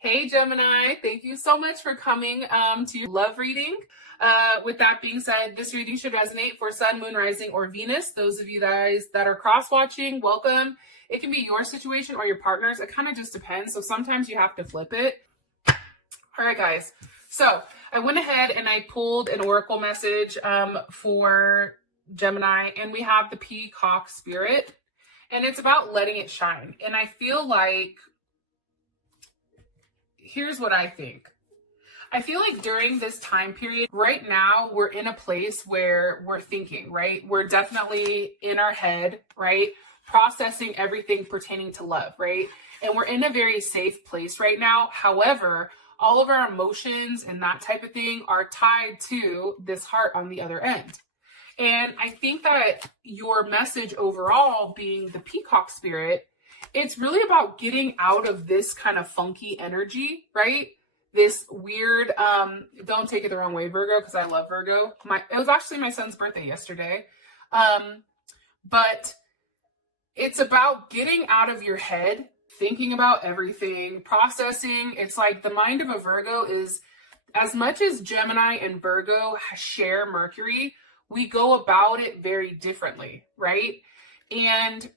Hey Gemini, thank you so much for coming to your love reading. With that being said, this reading should resonate for Sun, Moon, Rising, or Venus. Those of you guys that are cross-watching, welcome. It can be your situation or your partner's. It kind of just depends. So sometimes you have to flip it. All right, guys. So I went ahead and I pulled an oracle message for Gemini, and we have the Peacock Spirit, and it's about letting it shine. And I feel like, here's what I think. I feel like during this time period, right now, we're in a place where we're thinking, right? We're definitely in our head, right? Processing everything pertaining to love, right? And we're in a very safe place right now. However, all of our emotions and that type of thing are tied to this heart on the other end. And I think that your message overall being the Peacock Spirit, it's really about getting out of this kind of funky energy, right? This weird, don't take it the wrong way, Virgo, because I love Virgo. It was actually my son's birthday yesterday. But it's about getting out of your head, thinking about everything, processing. It's like the mind of a Virgo is, as much as Gemini and Virgo share Mercury, we go about it very differently, right? And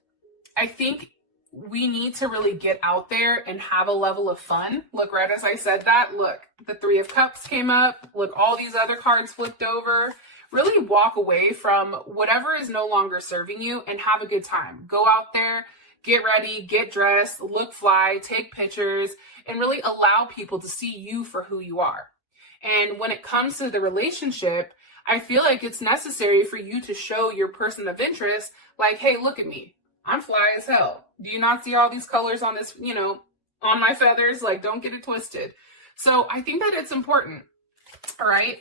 I think we need to really get out there and have a level of fun. Look, right as I said that, look, the Three of Cups came up. Look, all these other cards flipped over. Really walk away from whatever is no longer serving you and have a good time. Go out there, get ready, get dressed, look fly, take pictures, and really allow people to see you for who you are. And when it comes to the relationship, I feel like it's necessary for you to show your person of interest, like, hey, look at me. I'm fly as hell. Do you not see all these colors on this, on my feathers? Like, don't get it twisted. So I think that it's important. All right.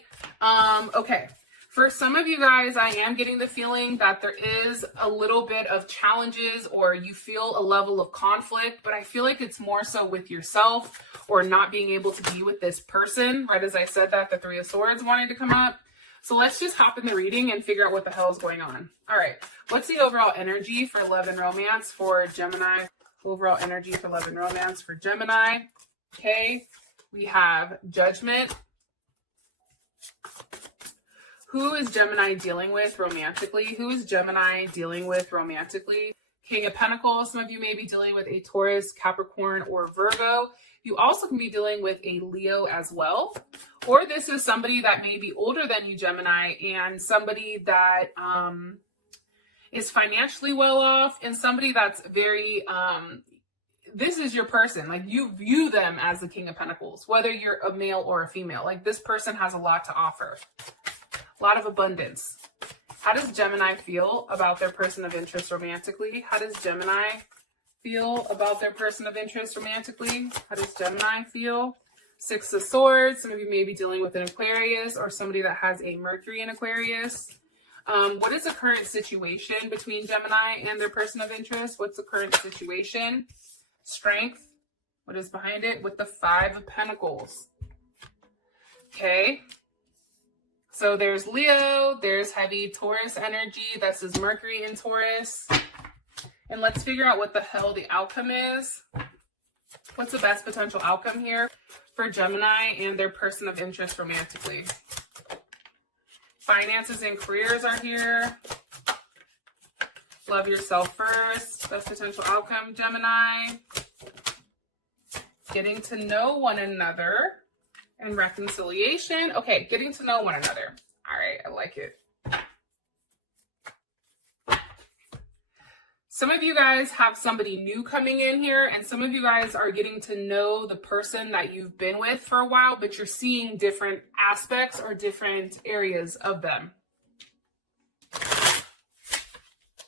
Okay. For some of you guys, I am getting the feeling that there is a little bit of challenges or you feel a level of conflict, but I feel like it's more so with yourself or not being able to be with this person. Right as I said that, the Three of Swords wanted to come up. So let's just hop in the reading and figure out what the hell is going on. All right. What's the overall energy for love and romance for Gemini? Overall energy for love and romance for Gemini. Okay. We have Judgment. Who is Gemini dealing with romantically? Who is Gemini dealing with romantically? King of Pentacles. Some of you may be dealing with a Taurus, Capricorn, or Virgo. You also can be dealing with a Leo as well. Or this is somebody that may be older than you, Gemini, and somebody that is financially well off, and somebody that's very, this is your person. Like, you view them as the King of Pentacles, whether you're a male or a female. Like, this person has a lot to offer. A lot of abundance. How does Gemini feel about their person of interest romantically? How does Gemini feel about their person of interest romantically? How does Gemini feel? Six of Swords. Some of you may be dealing with an Aquarius or somebody that has a Mercury in Aquarius. What is the current situation between Gemini and their person of interest? What's the current situation? Strength. What is behind it? With the Five of Pentacles. Okay. So there's Leo. There's heavy Taurus energy. This is Mercury in Taurus. And let's figure out what the hell the outcome is. What's the best potential outcome here for Gemini and their person of interest romantically? Finances and careers are here. Love yourself first. Best potential outcome, Gemini. Getting to know one another and reconciliation. Okay, getting to know one another. All right, I like it. Some of you guys have somebody new coming in here, and some of you guys are getting to know the person that you've been with for a while, but you're seeing different aspects or different areas of them.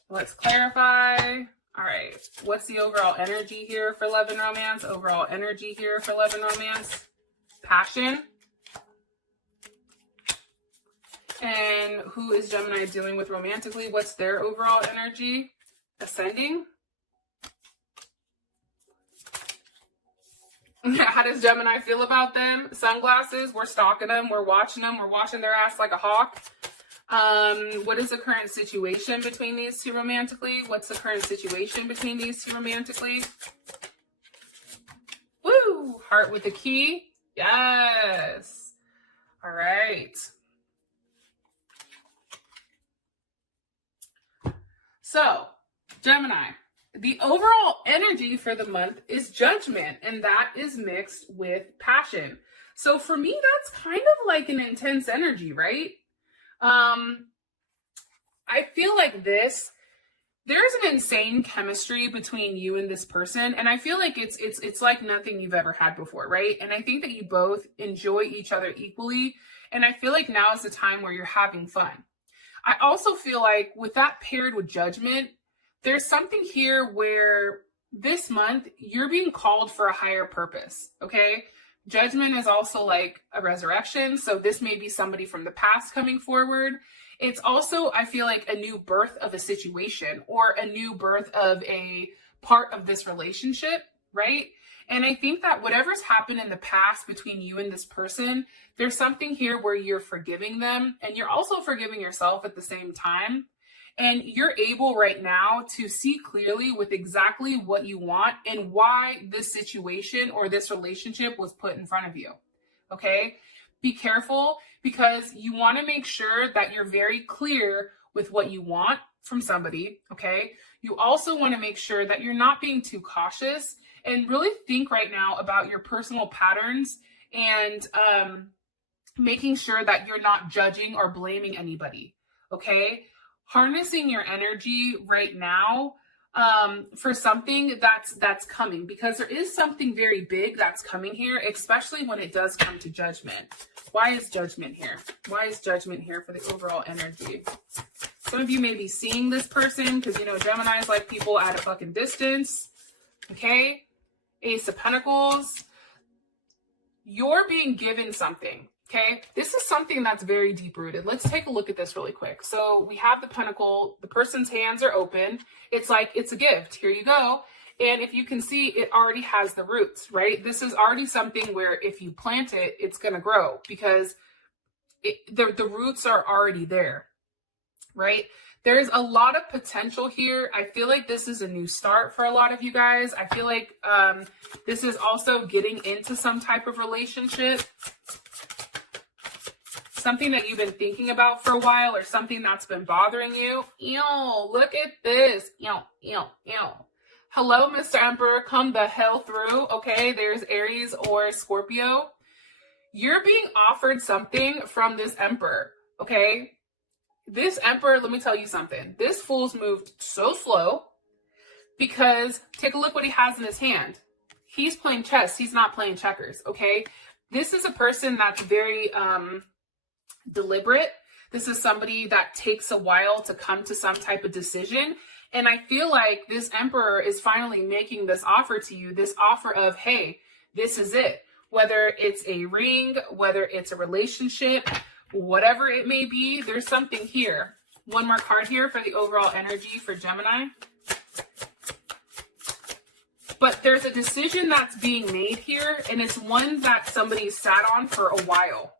Let's clarify. All right. What's the overall energy here for love and romance? Overall energy here for love and romance. Passion. And who is Gemini dealing with romantically? What's their overall energy? Ascending. How does Gemini feel about them? Sunglasses. We're stalking them. We're watching them. We're watching their ass like a hawk. What is the current situation between these two romantically? What's the current situation between these two romantically? Woo! Heart with a key. Yes. All right. So, Gemini, the overall energy for the month is Judgment, and that is mixed with passion. So for me, that's kind of like an intense energy, right? I feel like there's an insane chemistry between you and this person, and I feel like it's like nothing you've ever had before, right? And I think that you both enjoy each other equally, and I feel like now is the time where you're having fun. I also feel like with that paired with Judgment, there's something here where this month you're being called for a higher purpose, okay? Judgment is also like a resurrection, so this may be somebody from the past coming forward. It's also, I feel like, a new birth of a situation or a new birth of a part of this relationship, right? And I think that whatever's happened in the past between you and this person, there's something here where you're forgiving them and you're also forgiving yourself at the same time. And you're able right now to see clearly with exactly what you want and why this situation or this relationship was put in front of you. Okay? Be careful because you want to make sure that you're very clear with what you want from somebody. Okay? You also want to make sure that you're not being too cautious and really think right now about your personal patterns and making sure that you're not judging or blaming anybody. Okay? Harnessing your energy right now for something that's coming, because there is something very big that's coming here, especially when it does come to Judgment. Why is Judgment here? Why is Judgment here for the overall energy? Some of you may be seeing this person because, you know, Gemini is like people at a fucking distance. Okay? Ace of Pentacles. You're being given something. Okay, this is something that's very deep rooted. Let's take a look at this really quick. So we have the pentacle, the person's hands are open. It's like, it's a gift. Here you go. And if you can see, it already has the roots, right? This is already something where if you plant it, it's going to grow because the roots are already there, right? There's a lot of potential here. I feel like this is a new start for a lot of you guys. I feel like this is also getting into some type of relationship. Something that you've been thinking about for a while or something that's been bothering you. Ew, look at this. Ew, ew, ew. Hello, Mr. Emperor. Come the hell through. Okay, there's Aries or Scorpio. You're being offered something from this Emperor, okay? This Emperor, let me tell you something. This fool's moved so slow because take a look what he has in his hand. He's playing chess. He's not playing checkers, okay? This is a person that's very deliberate. This is somebody that takes a while to come to some type of decision. And I feel like this Emperor is finally making this offer to you, this offer of, hey, this is it. Whether it's a ring, whether it's a relationship, whatever it may be, there's something here. One more card here for the overall energy for Gemini. But there's a decision that's being made here, and it's one that somebody sat on for a while.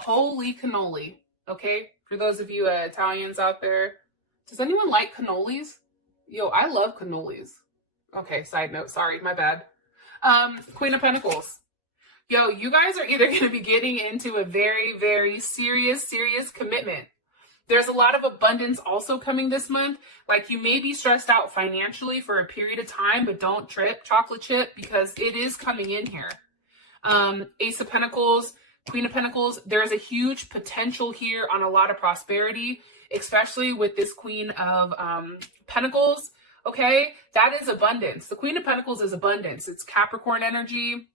Holy cannoli, okay? For those of you Italians out there, does anyone like cannolis? Yo, I love cannolis. Okay, side note, sorry, my bad. Queen of Pentacles. Yo, you guys are either going to be getting into a very, very serious commitment. There's a lot of abundance also coming this month. Like you may be stressed out financially for a period of time, but don't trip, chocolate chip, because it is coming in here. Ace of Pentacles, Queen of Pentacles, there's a huge potential here on a lot of prosperity, especially with this Queen of Pentacles, okay? That is abundance. The Queen of Pentacles is abundance. It's Capricorn energy,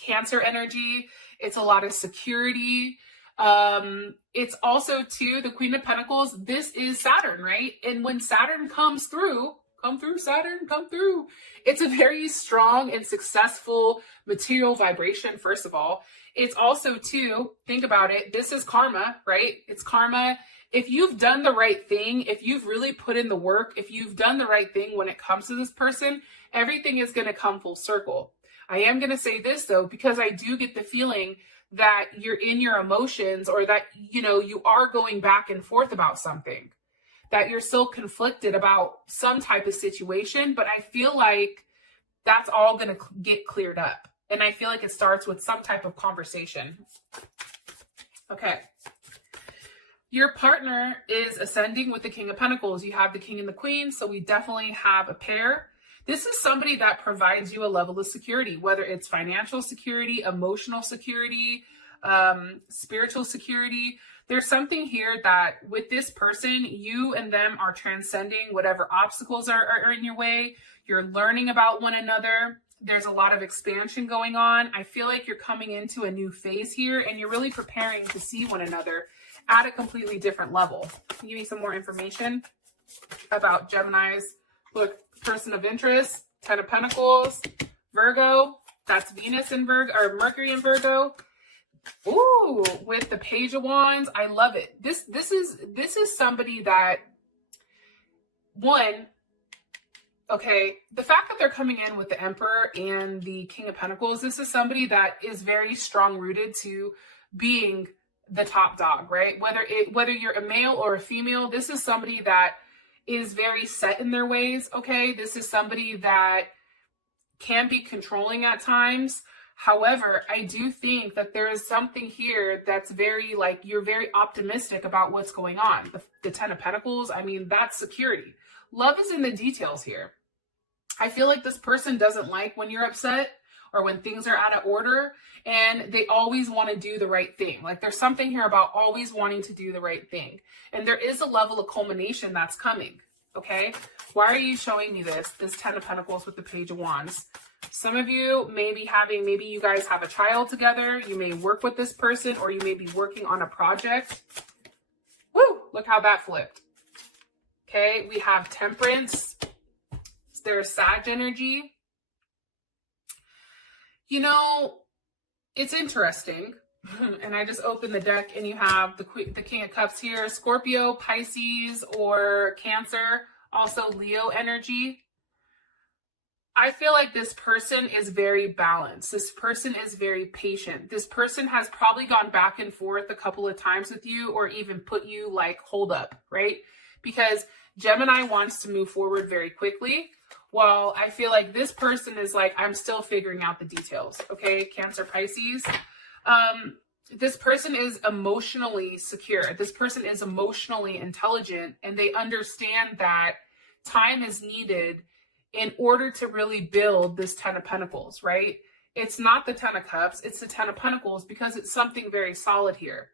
Cancer energy. It's a lot of security. It's also, too, the Queen of Pentacles, this is Saturn, right? And when Saturn comes through, come through, Saturn, come through. It's a very strong and successful material vibration, first of all. It's also, too, think about it, this is karma, right? It's karma. If you've done the right thing, if you've really put in the work, if you've done the right thing when it comes to this person, everything is going to come full circle. I am going to say this, though, because I do get the feeling that you're in your emotions or that, you know, you are going back and forth about something, that you're still conflicted about some type of situation. But I feel like that's all going to get cleared up. And I feel like it starts with some type of conversation. Okay. Your partner is ascending with the King of Pentacles. You have the King and the Queen, so we definitely have a pair. This is somebody that provides you a level of security, whether it's financial security, emotional security, spiritual security. There's something here that with this person, you and them are transcending whatever obstacles are in your way. You're learning about one another. There's a lot of expansion going on. I feel like you're coming into a new phase here, and you're really preparing to see one another at a completely different level. Can you give me some more information about Gemini's person of interest? 10 of Pentacles, Virgo. That's Venus in Virgo, or Mercury in Virgo. Ooh, with the Page of Wands. I love it. This is somebody that, one, okay, the fact that they're coming in with the Emperor and the King of Pentacles, this is somebody that is very strong rooted to being the top dog, right? Whether you're a male or a female, this is somebody that is very set in their ways, okay? This is somebody that can be controlling at times. However, I do think that there is something here that's very, like, you're very optimistic about what's going on. The 10 of Pentacles, I mean, that's security. Love is in the details here. I feel like this person doesn't like when you're upset or when things are out of order, and they always want to do the right thing. Like, there's something here about always wanting to do the right thing. And there is a level of culmination that's coming, okay? Why are you showing me this 10 of Pentacles with the Page of Wands? Some of you may be having, maybe you guys have a child together. You may work with this person, or you may be working on a project. Woo, look how that flipped. Okay, we have Temperance. There's Sag energy. You know, it's interesting. And I just opened the deck and you have the King of Cups here. Scorpio, Pisces, or Cancer. Also Leo energy. I feel like this person is very balanced. This person is very patient. This person has probably gone back and forth a couple of times with you, or even put you like, hold up, right? Because Gemini wants to move forward very quickly. Well, I feel like this person is like, I'm still figuring out the details. Okay, Cancer, Pisces. This person is emotionally secure. This person is emotionally intelligent, and they understand that time is needed in order to really build this 10 of Pentacles, right? It's not the 10 of Cups, it's the 10 of Pentacles, because it's something very solid here.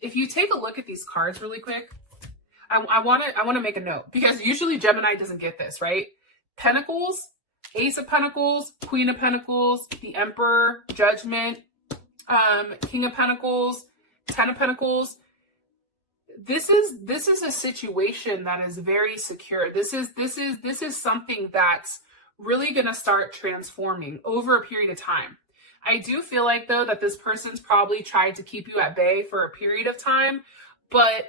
If you take a look at these cards really quick, I want to make a note, because usually Gemini doesn't get this, right? Pentacles, Ace of Pentacles, Queen of Pentacles, the Emperor, Judgment, King of Pentacles, 10 of Pentacles. This is a situation that is very secure. This is something that's really going to start transforming over a period of time. I do feel like, though, that this person's probably tried to keep you at bay for a period of time, but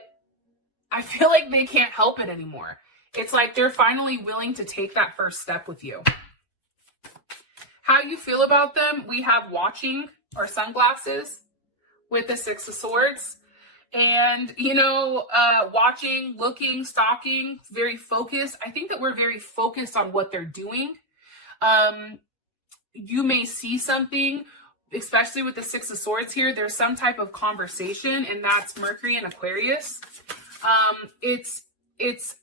I feel like they can't help it anymore. It's like they're finally willing to take that first step with you. How you feel about them? We have watching, or sunglasses, with the Six of Swords. And, you know, watching, looking, stalking, very focused. I think that we're very focused on what they're doing. You may see something, especially with the Six of Swords here. There's some type of conversation, and that's Mercury and Aquarius. It's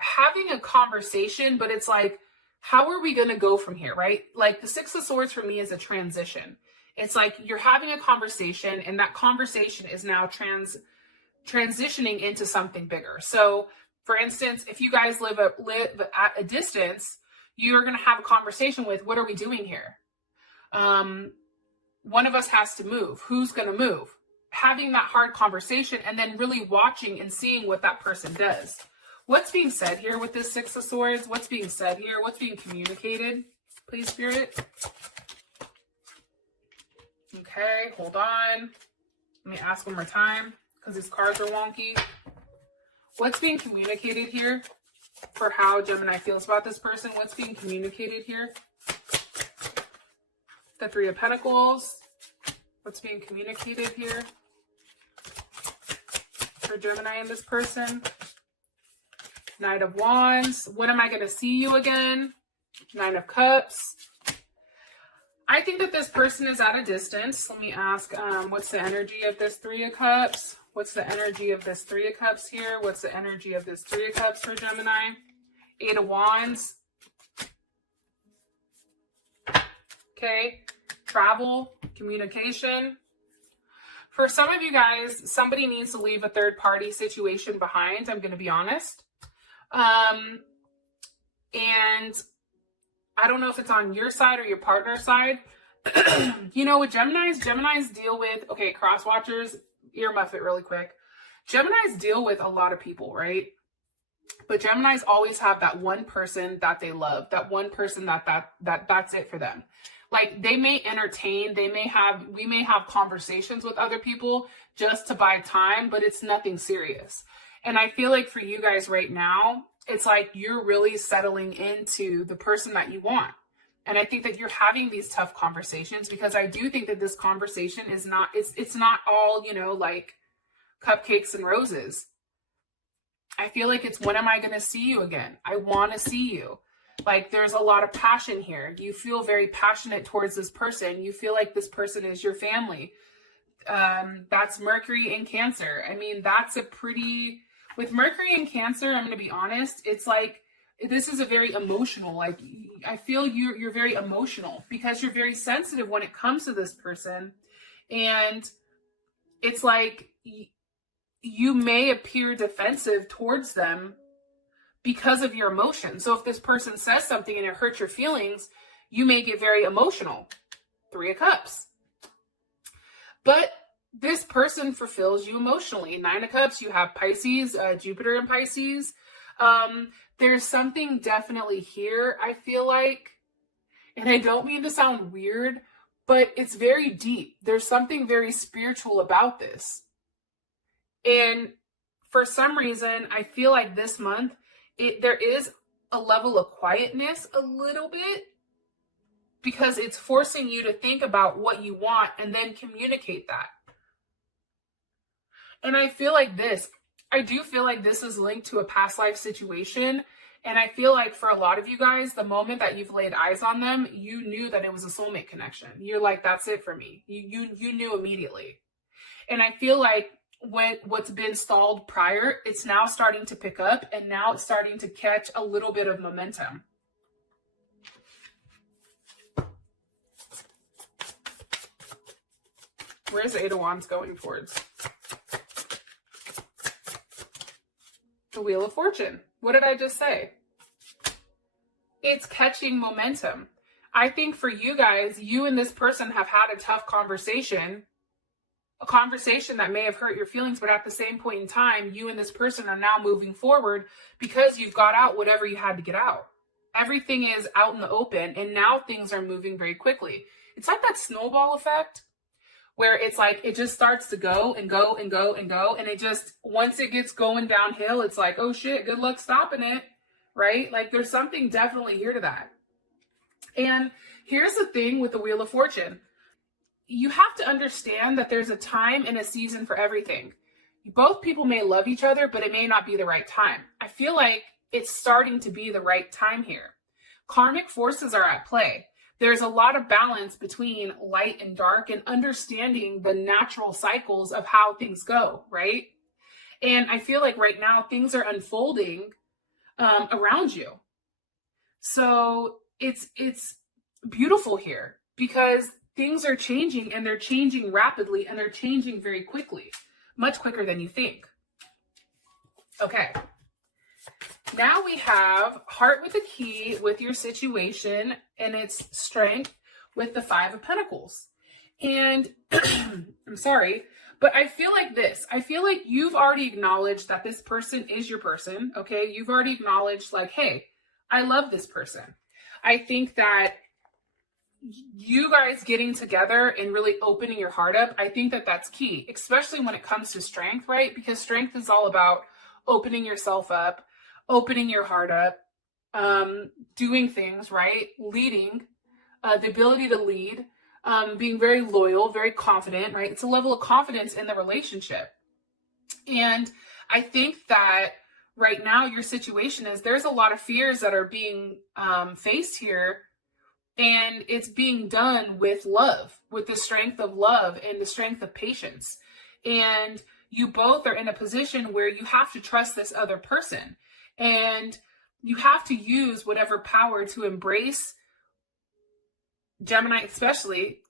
having a conversation, but it's like, how are we going to go from here, right? Like, the Six of Swords for me is a transition. It's like you're having a conversation, and that conversation is now transitioning into something bigger. So, for instance, if you guys live at a distance, you're going to have a conversation with, what are we doing here? One of us has to move. Who's going to move? Having that hard conversation, and then really watching and seeing what that person does. What's being said here with this Six of Swords? What's being said here? What's being communicated? Please, Spirit. Okay, hold on. Let me ask one more time, because these cards are wonky. What's being communicated here for how Gemini feels about this person? What's being communicated here? The Three of Pentacles. What's being communicated here for Gemini and this person? Knight of Wands. When am I going to see you again? Nine of Cups. I think that this person is at a distance. Let me ask, what's the energy of this Three of Cups? What's the energy of this Three of Cups here? What's the energy of this Three of Cups for Gemini? Eight of Wands. Okay. Travel, communication. For some of you guys, somebody needs to leave a third party situation behind. I'm going to be honest. And I don't know if it's on your side or your partner's side. You know, with Geminis deal with, okay, cross watchers, earmuff it really quick. Geminis deal with a lot of people, right? But Geminis always have that one person that they love, that one person that's it for them. Like, they may entertain, we may have conversations with other people just to buy time, but it's nothing serious. And I feel like for you guys right now, it's like you're really settling into the person that you want. And I think that you're having these tough conversations, because I do think that this conversation is not, it's not all, you know, like cupcakes and roses. I feel like it's, when am I going to see you again? I want to see you. Like, there's a lot of passion here. You feel very passionate towards this person. You feel like this person is your family. That's Mercury in Cancer. I mean, that's a pretty, with Mercury in Cancer, I'm going to be honest, it's like, this is a very emotional, like, I feel you're very emotional because you're very sensitive when it comes to this person. And it's like, you may appear defensive towards them because of your emotions. So if this person says something and it hurts your feelings, you may get very emotional. Three of Cups. But this person fulfills you emotionally. Nine of Cups, you have Pisces, Jupiter in Pisces. There's something definitely here, I feel like, and I don't mean to sound weird, but it's very deep. There's something very spiritual about this. And for some reason, I feel like this month, there is a level of quietness a little bit, because it's forcing you to think about what you want and then communicate that. And I feel like I do feel like this is linked to a past life situation. And I feel like for a lot of you guys, the moment that you've laid eyes on them, you knew that it was a soulmate connection. You're like, that's it for me. You knew immediately. And I feel like what's been stalled prior, it's now starting to pick up, and now it's starting to catch a little bit of momentum. Where's the Eight of Wands going towards? The Wheel of Fortune. What did I just say? It's catching momentum. I think for you guys, you and this person have had a tough conversation, a conversation that may have hurt your feelings, but at the same point in time, you and this person are now moving forward because you've got out whatever you had to get out. Everything is out in the open, and now things are moving very quickly. It's like that snowball effect where it's like it just starts to go and go and go and go, and it just, once it gets going downhill, it's like, oh shit, good luck stopping it, right? Like, there's something definitely here to that. And here's the thing with the Wheel of Fortune. You have to understand that there's a time and a season for everything. Both people may love each other, but it may not be the right time. I feel like it's starting to be the right time here. Karmic forces are at play. There's a lot of balance between light and dark, and understanding the natural cycles of how things go, right? And I feel like right now things are unfolding around you. So it's beautiful here, because things are changing, and they're changing rapidly, and they're changing very quickly, much quicker than you think. Okay. Now we have Heart with a Key with your situation and its strength with the Five of Pentacles. And I'm sorry, but I feel like this. I feel like you've already acknowledged that this person is your person, okay? You've already acknowledged, like, hey, I love this person. I think that you guys getting together and really opening your heart up, I think that that's key, especially when it comes to strength, right? Because strength is all about opening yourself up, opening your heart up, doing things, right? Leading, the ability to lead, being very loyal, very confident, right? It's a level of confidence in the relationship. And I think that right now your situation is, there's a lot of fears that are being faced here, And it's being done with love, with the strength of love and the strength of patience. And you both are in a position where you have to trust this other person. And you have to use whatever power to embrace, Gemini especially.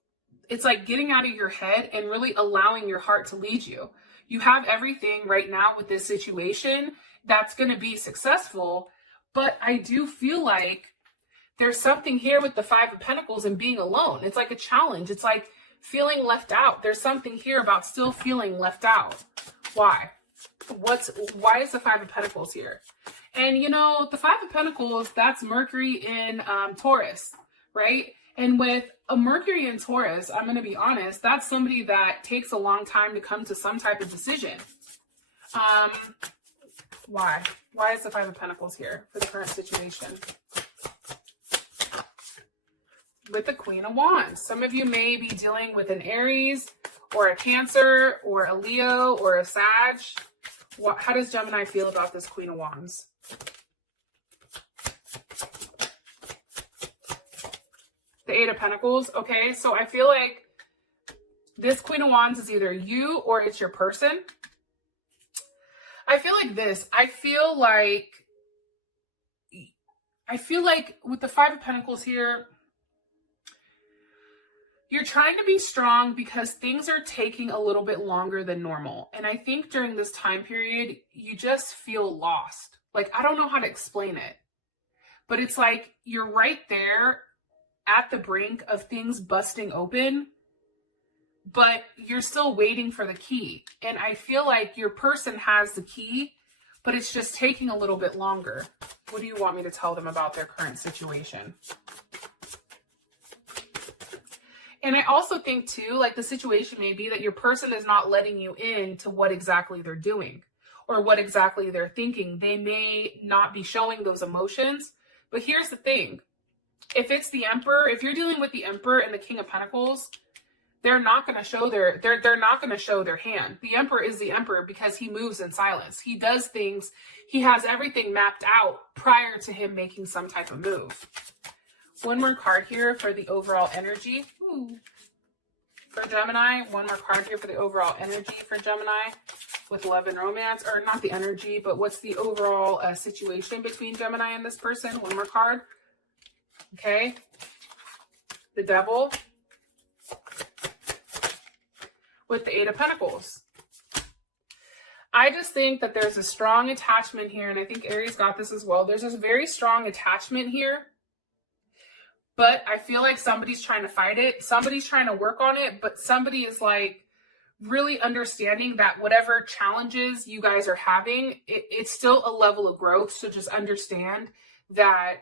It's like getting out of your head and really allowing your heart to lead you. You have everything right now with this situation that's going to be successful. But I do feel like there's something here with the Five of Pentacles and being alone. It's like a challenge. It's like feeling left out. There's something here about still feeling left out. Why? Why is the Five of Pentacles here? And you know, the Five of Pentacles, that's Mercury in Taurus, right? And with a Mercury in Taurus, I'm going to be honest, that's somebody that takes a long time to come to some type of decision. Why? Why is the Five of Pentacles here for the current situation? With the Queen of Wands. Some of you may be dealing with an Aries or a Cancer or a Leo or a Sag. How does Gemini feel about this Queen of Wands? The Eight of Pentacles. Okay, so I feel like this Queen of Wands is either you or it's your person. I feel like this. I feel like with the Five of Pentacles here, you're trying to be strong because things are taking a little bit longer than normal. And I think during this time period, you just feel lost. Like, I don't know how to explain it, but it's like you're right there at the brink of things busting open, but you're still waiting for the key. And I feel like your person has the key, but it's just taking a little bit longer. What do you want me to tell them about their current situation? And I also think too, like the situation may be that your person is not letting you in to what exactly they're doing or what exactly they're thinking. They may not be showing those emotions, but here's the thing. If it's the Emperor, if you're dealing with the Emperor and the King of Pentacles, they're not going to show they're not going to show their hand. The Emperor is the Emperor because he moves in silence. He does things. He has everything mapped out prior to him making some type of move. One more card here for the overall energy. For Gemini. One more card here for the overall energy for Gemini with love and romance. Or not the energy, but what's the overall situation between Gemini and this person? One more card. Okay. The Devil. With the Eight of Pentacles. I just think that there's a strong attachment here, and I think Aries got this as well. There's this very strong attachment here. But I feel like somebody's trying to fight it. Somebody's trying to work on it. But somebody is like really understanding that whatever challenges you guys are having, it's still a level of growth. So just understand that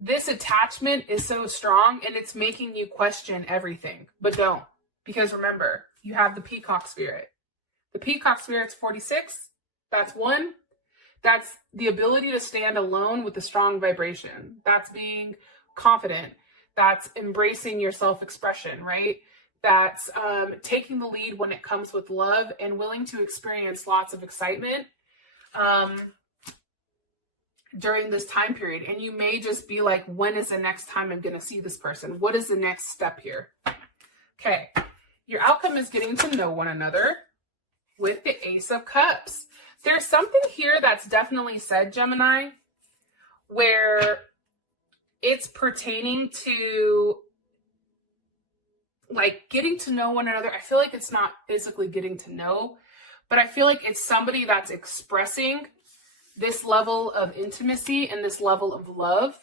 this attachment is so strong and it's making you question everything. But don't. Because remember, you have the Peacock Spirit. The Peacock Spirit's 46. That's one. That's the ability to stand alone with a strong vibration. That's being confident. That's embracing your self-expression, right? That's taking the lead when it comes with love and willing to experience lots of excitement during this time period. And you may just be like, when is the next time I'm going to see this person? What is the next step here? Okay. Your outcome is getting to know one another with the Ace of Cups. There's something here that's definitely said, Gemini, where it's pertaining to like getting to know one another. I feel like it's not physically getting to know, but I feel like it's somebody that's expressing this level of intimacy and this level of love.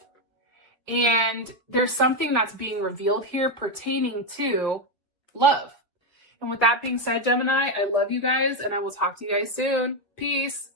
And there's something that's being revealed here pertaining to love. And with that being said, Gemini, I love you guys and I will talk to you guys soon. Peace.